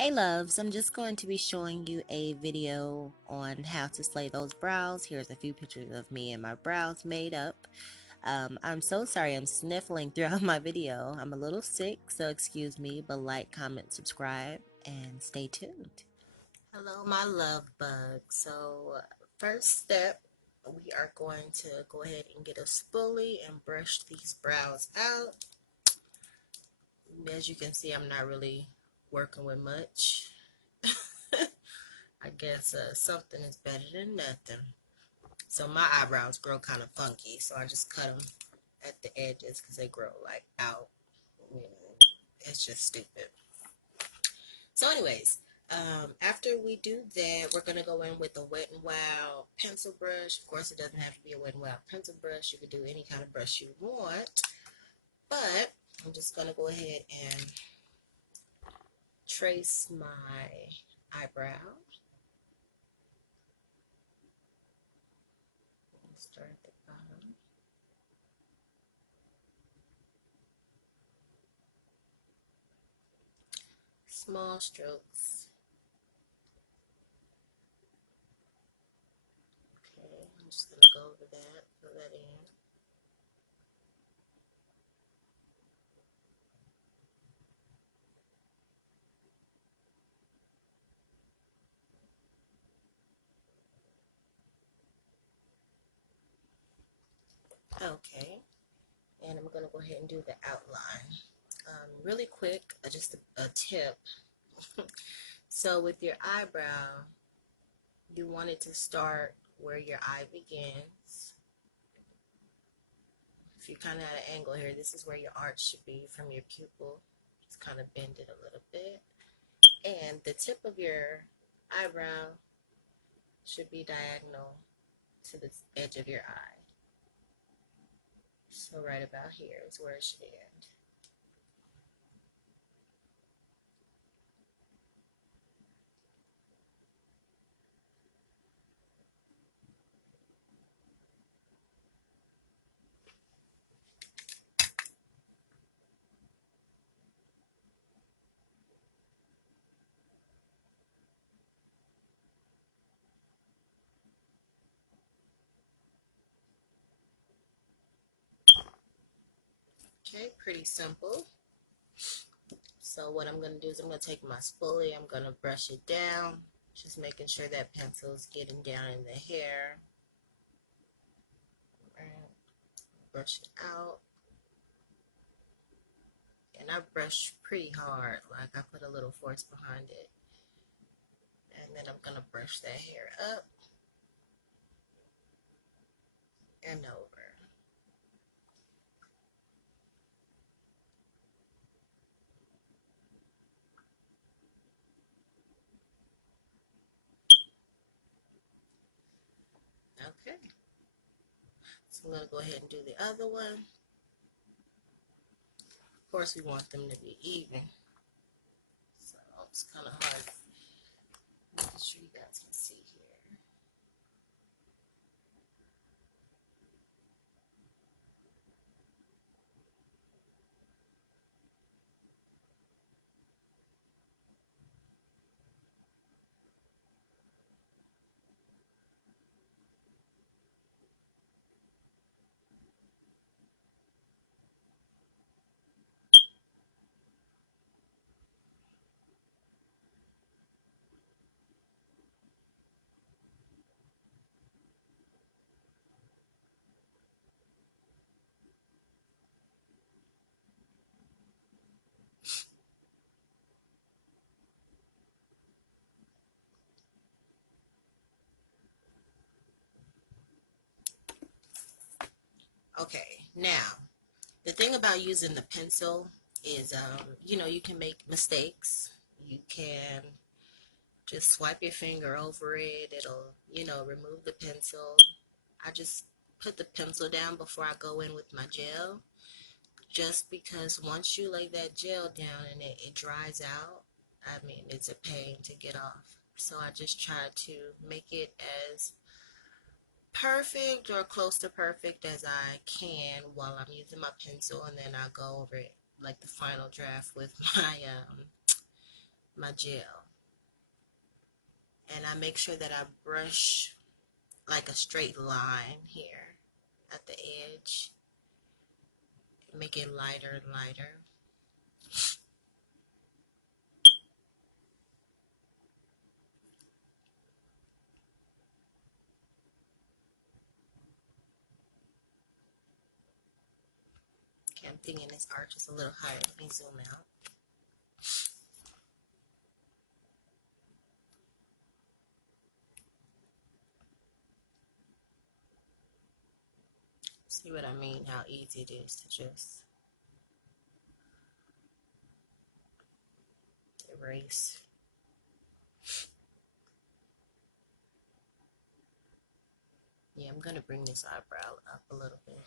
Hey loves, I'm just going to be showing you a video on how to slay those brows. Here's a few pictures of me and my brows made up. I'm so sorry I'm sniffling throughout my video. I'm a little sick, so excuse me, but like, comment, subscribe, and stay tuned. Hello my love bugs. So first step, we are going to go ahead and get a spoolie and brush these brows out. As you can see, I'm not really working with much. I guess something is better than nothing. So my eyebrows grow kind of funky, so I just cut them at the edges because they grow like out. You know, it's just stupid. So anyways, after we do that, we're going to go in with a Wet n Wild pencil brush. Of course, it doesn't have to be a Wet n Wild pencil brush. You could do any kind of brush you want. But I'm just going to go ahead and trace my eyebrow. Start at the bottom. Small strokes. Okay, I'm just going to go over that, fill that in. Okay, and I'm going to go ahead and do the outline. Really quick, just a tip. So with your eyebrow, you want it to start where your eye begins. If you kind of at an angle here, this is where your arch should be from your pupil. Just kind of bend it a little bit. And the tip of your eyebrow should be diagonal to the edge of your eye. So right about here is where it should end. Okay, pretty simple. So what I'm going to do is I'm going to take my spoolie, I'm going to brush it down, just making sure that pencil is getting down in the hair. Right. Brush it out. And I brush pretty hard, like I put a little force behind it. And then I'm going to brush that hair up and over. Okay. So I'm going to go ahead and do the other one. Of course, we want them to be even. So it's kind of hard. Making sure you guys can see here. Okay, now the thing about using the pencil is, you can make mistakes. You can just swipe your finger over it. It'll, remove the pencil. I just put the pencil down before I go in with my gel, just because once you lay that gel down and it dries out, I mean, it's a pain to get off. So I just try to make it as perfect or close to perfect as I can while I'm using my pencil, and then I'll go over it like the final draft with my gel. And I make sure that I brush like a straight line here at the edge. Make it lighter and lighter. Okay, I'm thinking this arch is a little higher. Let me zoom out. See what I mean? How easy it is to just erase. Yeah, I'm gonna bring this eyebrow up a little bit.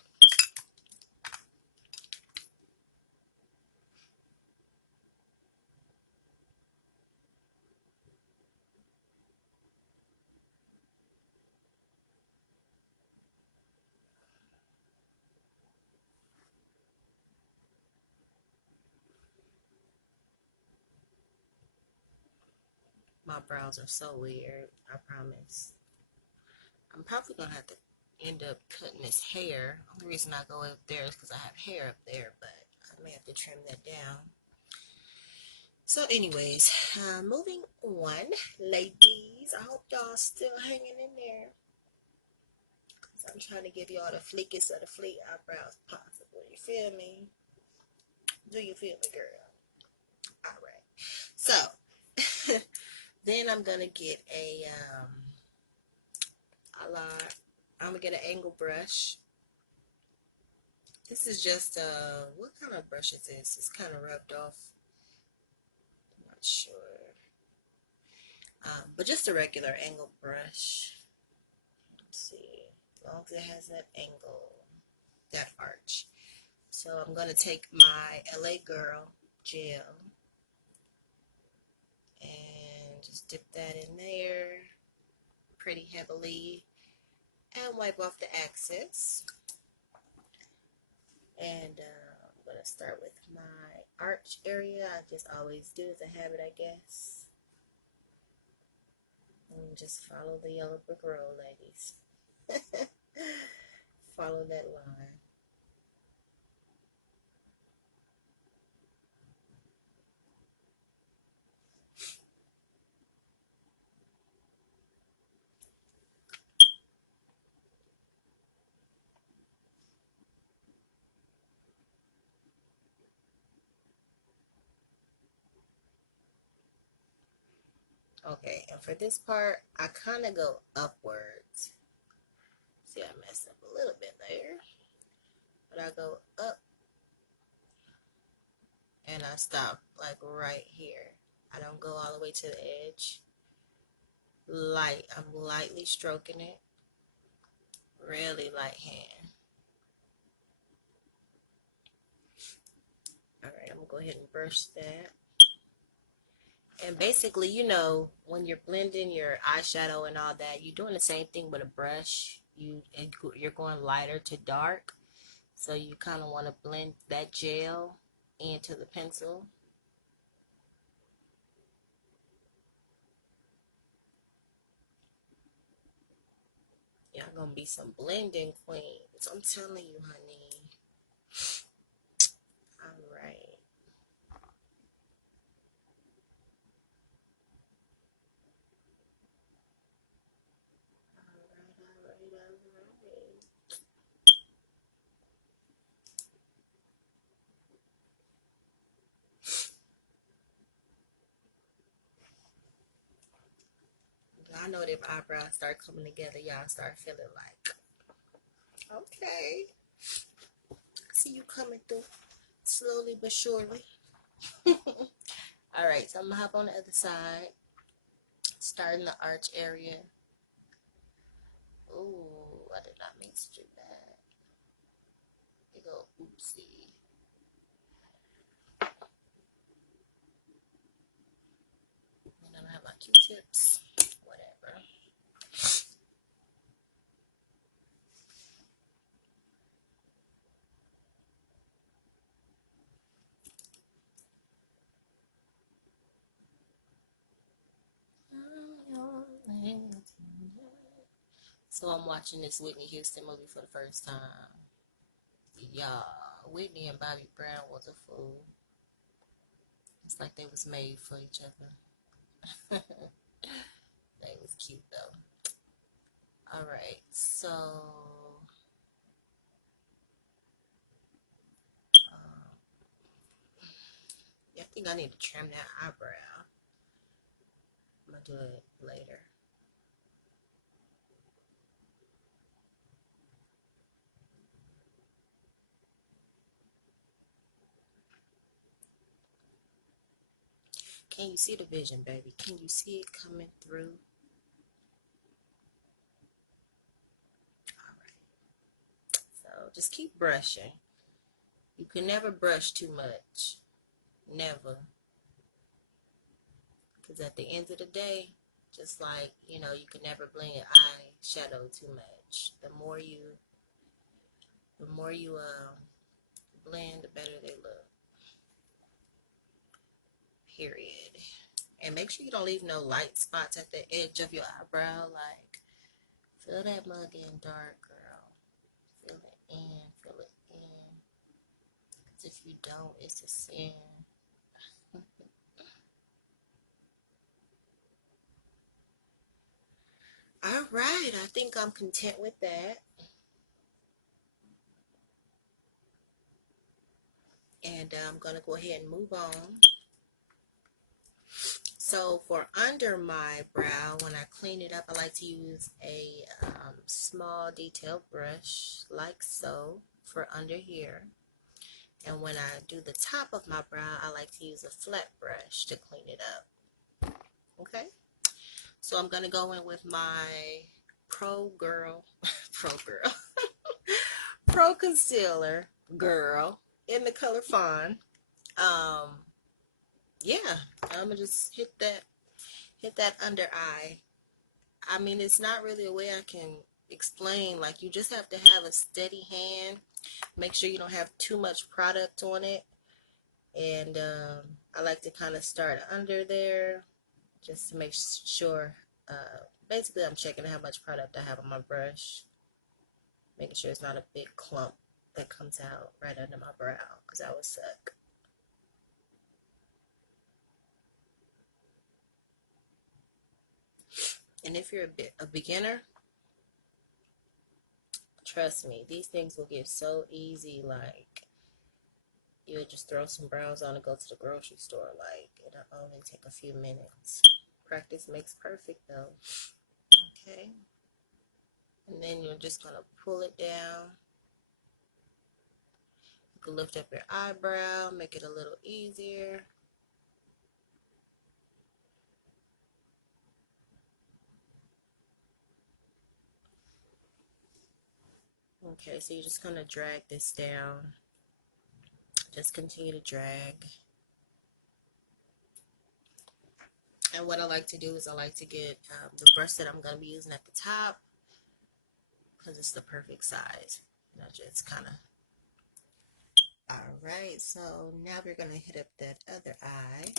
My brows are so weird, I promise. I'm probably gonna have to end up cutting this hair. The only reason I go up there is because I have hair up there, but I may have to trim that down. So anyways, moving on, ladies. I hope y'all still hanging in there. Cause I'm trying to give y'all the fleekest of the fleek eyebrows possible. You feel me? Do you feel me, girl? Alright. So, then I'm going to get I'm going to get an angle brush. This is just, what kind of brush is this? It's kind of rubbed off. I'm not sure. But just a regular angle brush. Let's see. As long as it has that angle, that arch. So I'm going to take my LA Girl gel and just dip that in there pretty heavily and wipe off the excess. And I'm going to start with my arch area. I just always do as a habit, I guess. And just follow the yellow brick road, ladies. Follow that line. Okay, and for this part, I kind of go upwards. See, I messed up a little bit there. But I go up and I stop like right here. I don't go all the way to the edge. I'm lightly stroking it. Really light hand. Alright, I'm going to go ahead and brush that. And basically, you know, when you're blending your eyeshadow and all that, you're doing the same thing with a brush. You're going lighter to dark. So you kind of want to blend that gel into the pencil. Y'all gonna be some blending queens. I'm telling you, honey. Alright. Alright. I know that if eyebrows start coming together, y'all start feeling like, okay, I see you coming through slowly but surely. Alright, so I'm gonna hop on the other side, starting the arch area. Ooh, I did not mean to do that. Big ol' oopsie. And I don't have my Q-tips. Whatever. So I'm watching this Whitney Houston movie for the first time. Y'all, Whitney and Bobby Brown was a fool. It's like they was made for each other. They was cute though. All right, so yeah, I think I need to trim that eyebrow. I'm gonna do it later. Can you see the vision, baby? Can you see it coming through? All right. So just keep brushing. You can never brush too much. Never. Because at the end of the day, just like, you can never blend eyeshadow too much. The more you blend, the better they look. Period. And make sure you don't leave no light spots at the edge of your eyebrow. Like, fill that mug in dark, girl. Fill it in. Fill it in. Because if you don't, it's a sin. All right. I think I'm content with that. And I'm going to go ahead and move on. So for under my brow, when I clean it up, I like to use a small detailed brush like so for under here. And when I do the top of my brow, I like to use a flat brush to clean it up. Okay? So I'm going to go in with my Pro Girl, Pro Girl, Pro Concealer Girl in the color Fawn. Um, yeah, I'm gonna just hit that under eye. I mean, it's not really a way I can explain. Like, you just have to have a steady hand. Make sure you don't have too much product on it. And I like to kind of start under there just to make sure. Basically, I'm checking how much product I have on my brush, making sure it's not a big clump that comes out right under my brow, because that would suck. And if you're a beginner, trust me, these things will get so easy. Like, you would just throw some brows on and go to the grocery store. Like, it'll only take a few minutes. Practice makes perfect, though. Okay. And then you're just going to pull it down. You can lift up your eyebrow, make it a little easier. Okay, so you're just going to drag this down. Just continue to drag. And what I like to do is I like to get the brush that I'm going to be using at the top, because it's the perfect size. And I just kind of, all right, so now we're going to hit up that other eye.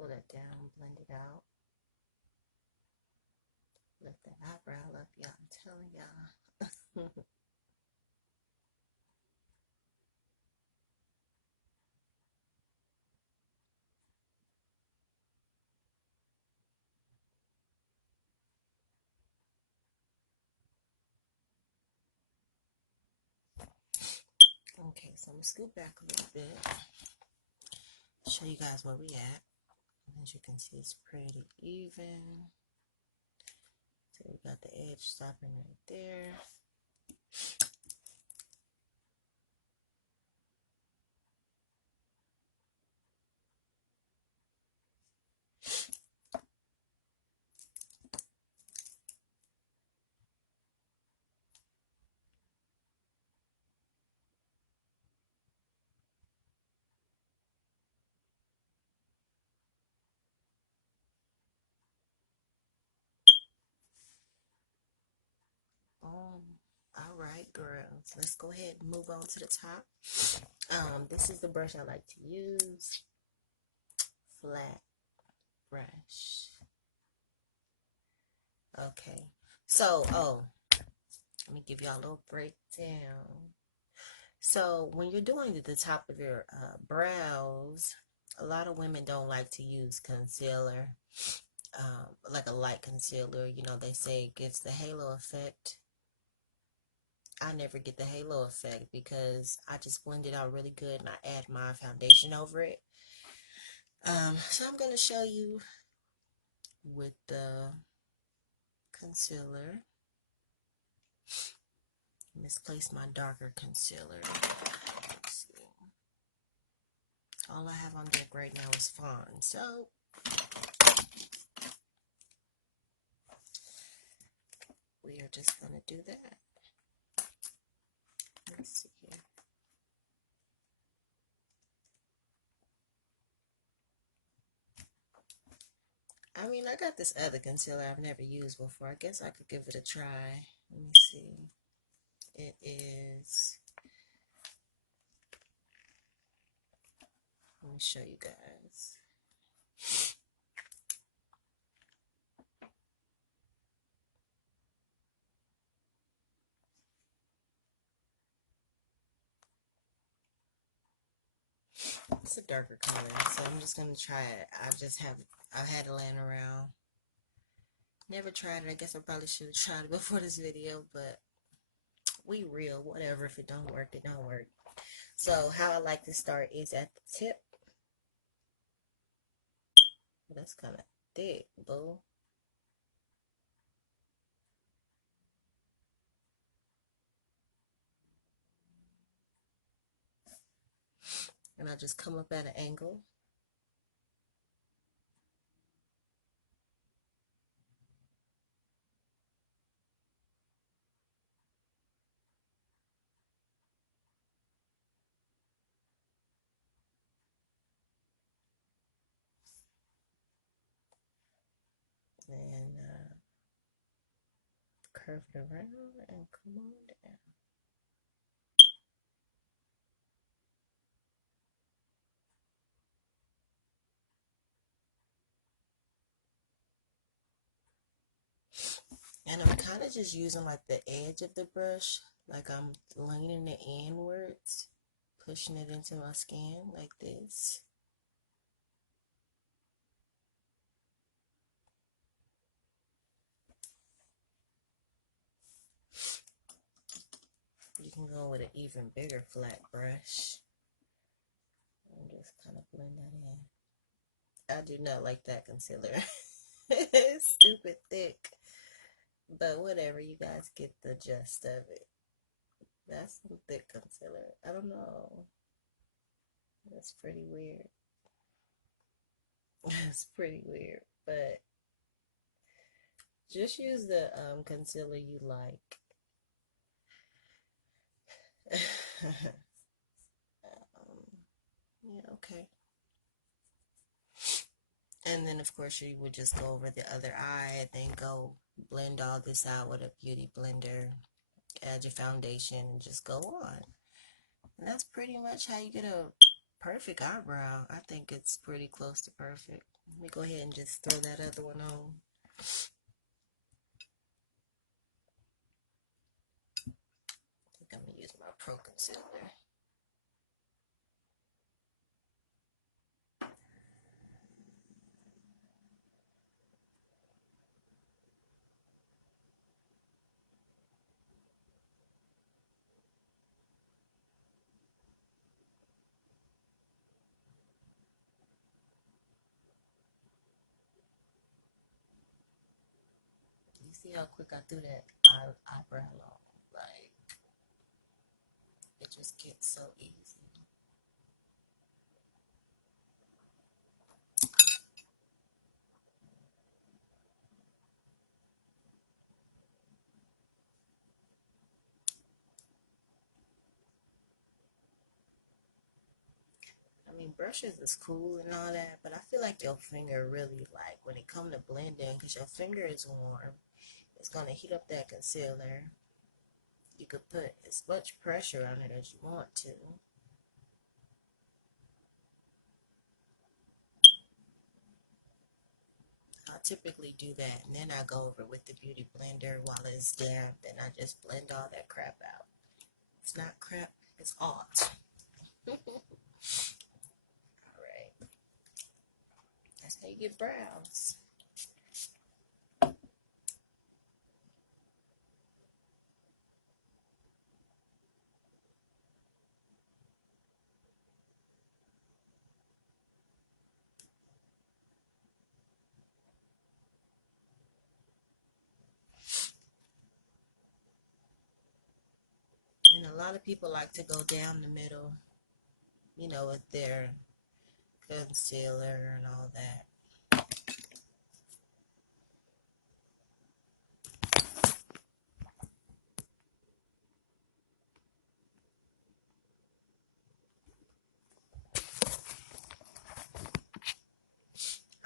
Pull that down, blend it out. Lift that eyebrow up, y'all. I'm telling y'all. Okay, so I'm gonna scoot back a little bit. Show you guys where we at. As you can see, it's pretty even. So we got the edge stopping right there. All right, girls. Let's go ahead and move on to the top. This is the brush I like to use. Flat brush. Okay. So, let me give y'all a little breakdown. So, when you're doing the top of your brows, a lot of women don't like to use concealer, like a light concealer. You know, they say it gives the halo effect. I never get the halo effect because I just blend it out really good and I add my foundation over it. So I'm going to show you with the concealer. Misplaced my darker concealer. Let's see. All I have on deck right now is Fawn. So we are just going to do that. Let's see here. I mean, I got this other concealer I've never used before. I guess I could give it a try. Let me see. It is... Let me show you guys. It's a darker color, so I'm just gonna try it. I had it laying around. Never tried it. I guess I probably should have tried it before this video, but we real. Whatever. If it don't work, it don't work. So how I like to start is at the tip. That's kind of thick, boo. And I just come up at an angle. And curve it around and come on down. And I'm kind of just using like the edge of the brush, like I'm leaning it inwards, pushing it into my skin like this. You can go with an even bigger flat brush and just kind of blend that in. I do not like that concealer. It's stupid thick. But whatever, you guys get the gist of it. That's some thick concealer. I don't know. That's pretty weird. It's pretty weird. But just use the concealer you like. Yeah, okay. And then, of course, you would just go over the other eye and then go blend all this out with a beauty blender. Add your foundation and just go on. And that's pretty much how you get a perfect eyebrow. I think it's pretty close to perfect. Let me go ahead and just throw that other one on. I think I'm gonna use my Pro Concealer. You see how quick I threw that eyebrow on? Like, it just gets so easy. I mean, brushes is cool and all that, but I feel like your finger really, like, when it comes to blending, because your finger is warm, it's going to heat up that concealer. You could put as much pressure on it as you want to. I typically do that, and then I go over with the beauty blender while it's damp, and I just blend all that crap out. It's not crap, it's art. Alright, that's how you get brows. And a lot of people like to go down the middle, with their concealer and all that.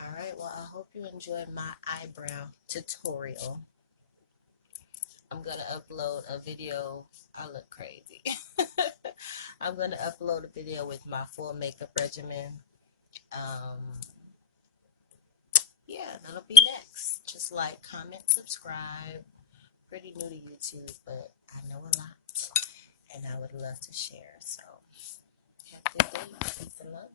Alright, well, I hope you enjoyed my eyebrow tutorial. I'm going to upload a video. I look crazy. I'm going to upload a video with my full makeup regimen. Um, yeah, that'll be next. Just like, comment, subscribe. Pretty new to YouTube, but I know a lot, and I would love to share. So, have a good day. Peace and love.